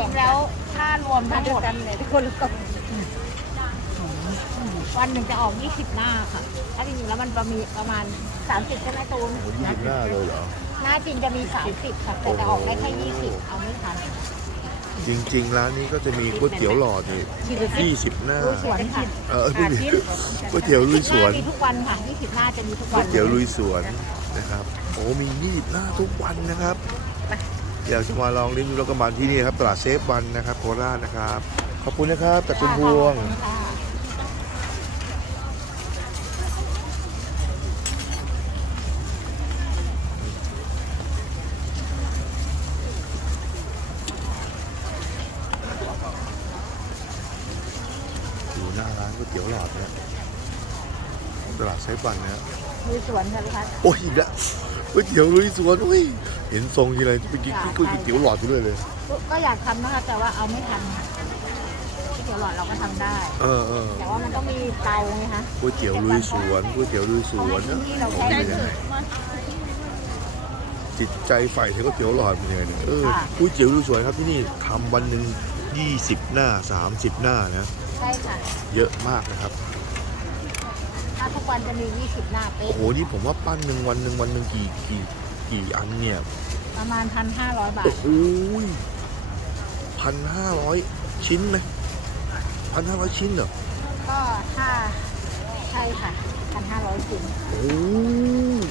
ริงๆแล้วถ้ารวมทั้งหมดกันเลยทุกคนก็วันหนึ่งจะออก 20 หน้าค่ะถ้าจริงๆแล้วมันประมีประมาณ 30ใช่ไหมตูนโอ้ยี่สิบหน้าเลยเหรอ หน้าจริงจะมี 30 ค่ะ แต่จะออกได้แค่ 20 เอาไม่ทัน จริงๆ ร้านนี้ก็จะมีก๋วยเตี๋ยวหลอดนี่ยี่สิบหน้าลุยสวนค่ะเออไม่มีก๋วยเตี๋ยวลุยสวนมีทุกวันค่ะ 20 หน้าจะมีทุกก๋วัวนยเตี๋ยวลุยสวนนะครับ โอ้มียี่สิบหน้าทุกวันนะครับ อยากจะมาลองลิ้มดูแล้วก็มาที่นี่ครับตลาดเซฟวันนะครับโคราชนะครับ ขอบคุณนะครับจากคุณพวงอยู่หน้าร้านก๋วยเตี๋ยวหลอดนะ ตลาดเซฟวันนะลุยสวนค่ะลูกค้าโอ้ยอีกแล้วก๋วยเตี๋ยวลุยสวนโอ้ยเห็นทรงทีไรไปกินก๋วยเตี๋ยวหลอดอยู่เลยเลย ก็อยากทำนะคะแต่ว่าเอาไม่ทันก๋วยเตี๋ยวหลอดเราก็ทำได้ เออเออแต่ว่ามันต้องมีเตาไงคะก๋วยเตี๋ยวลุยสวนก๋วยเตี๋ยวลุยสวนนะที่เราโอ้แค่ยไม่ได้จิตใจใฝ่ถึงก๋วยเตี๋ยวหลอดเป็นยังไงเนี่ยเออก๋วยเตี๋ยวลุยสวนครับที่นี่ทำวันหนึ่ง20 หน้า 30 หน้านะใช่ค่ะเยอะมากนะครับถ้า ทุกวันจะมี 20 หน้าเป๊ะโอ้โหนี่ผมว่าปั้นหนึ่งวันหนึ่งวันหนึ่งกี่กี่กี่อันเนี่ยประมาณ 1,500 บาท โอ้โหพันห้าร้อยชิ้นไหมพันห้าร้อยชิ้นเหรอก็ถ้าใช่ค่ะ 1,500ชิ้นโอ้โห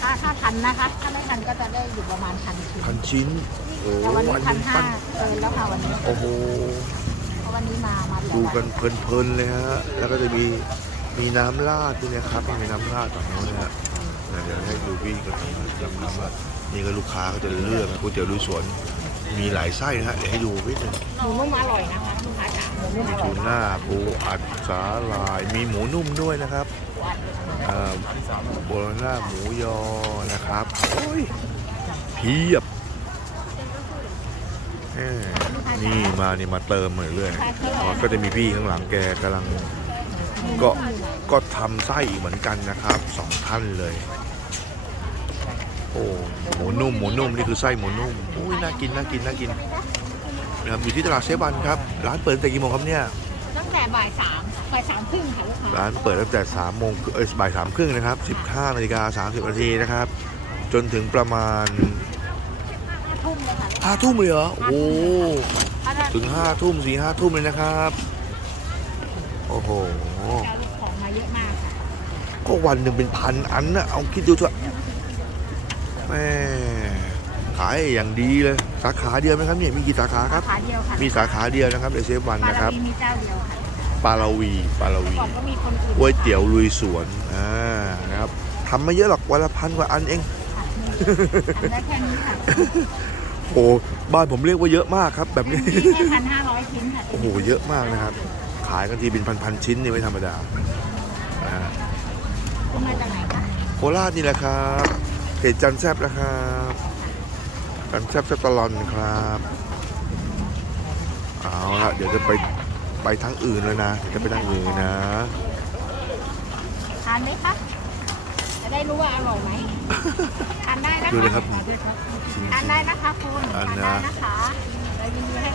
ถ้าถ้าทันนะคะ ถ้าไม่ทันก็จะได้อยู่ประมาณพันชิ้นพันชิ้นโอ้แต่วันนี้วันหพันนึ่งห้าปั้นเกินแล้วค่ะวันนี้โอ้โหเพราะวันนี้มามาแต่ดูวักันเพลินๆเลยฮะแล้วก็จะมี มีน้ำราดด้วยนะครับ มีน้ำราดต่างโน้นนะฮะเดี๋ยวให้ดูพี่ก็ทำทำน้ำราดนี่ก็ลูกค้าก็จะเลือกนะก๋วยเตี๋ยวลุยสวน มีหลายไส้นะฮะเดี๋ยวให้ดูนิดนึงหมูนุ่มอร่อยนะคะลูกค้าจ๋าหมูนุ่มอร่ทูอยน่าปูอัดสาหร่าย มีหมูนุ่มด้วยนะครับเอ่อโบโลน่าหมูยอนะครับโอ้ยเพียบแหมนี่มานี่มาเติมมาเรื่อยๆอ๋อก็จะมีพี่ข้างหลังแกกำลัง ก็ก็ทำไส้อีกเหมือนกันนะครับสองท่านเลย โอ้หมูนุ่มหมูนุ่มนี่คือไส้หมูนุ่มอุ้ยน่ากินน่ากินน่ากินนะครับอยู่ที่ตลาดเซบันครับ ร้านเปิดตั้งแต่กี่โมงครับเนี่ยตั้งแต่บ่ายสามบ่ายสามครึ่งค่ะลูกค้าร้านเปิดตั้งแต่3โมงเอ้ยบ่ายสามครึ่งนะครับ15นาฬิกา30นาทีนะครับ จนถึงประมาณห้าทุ่มเลยค่ะ5ทุ่มเลยเหรอโอ้ถ้าถ้าถึง5ทุ่มสี่ห้าทุ่มเลยนะครับ โอ้โห เยอะมากค่ะก็วันหนึ่งเป็นพันอันนะเอาคิดดูเถอะแม่ขายอย่างดีเลยสาขาเดียวไหมครับเนี่ยมีกี่สาขาครับสาขาเดียวค่ะมีสาขาเดียวนะครับในเซฟวันปลานะครับลาวีมีเจ้าเดียวค่ะปาลาวีปาลาวีก่อนก็มีคนอื่นก๋วยเตี๋ยวลุยสวนอ่านะครับทำไม่เยอะหรอกวันละพันกว่าอันเองค่ะทำได้แค่นี้ค่ะโอ้บ้านผมเรียกว่าเยอะมากครับ แบบนี้ มีแค่พันห้าร้อยชิ้นค่ะโอ้โหเยอะมากนะครับ ขายกันทีเป็นพันๆชิ้นนี่ไม่ธรรมดา อ่าคุณมาจากไหนคะโคราชนี่แหละครับเพจจันแซบนะครับจันแซบสตลอนครับเอาละเดี๋ยวจะไปไปทางอื่นแล้วนะเดี๋ยวจะไปทางอื่นนะทานไหมคะจะได้รู้ว่าอร่อยไหมทานได้นะคะดูเลยครับ ทานได้นะคะคุณทานทานนะได้นะคะเรายินดีให้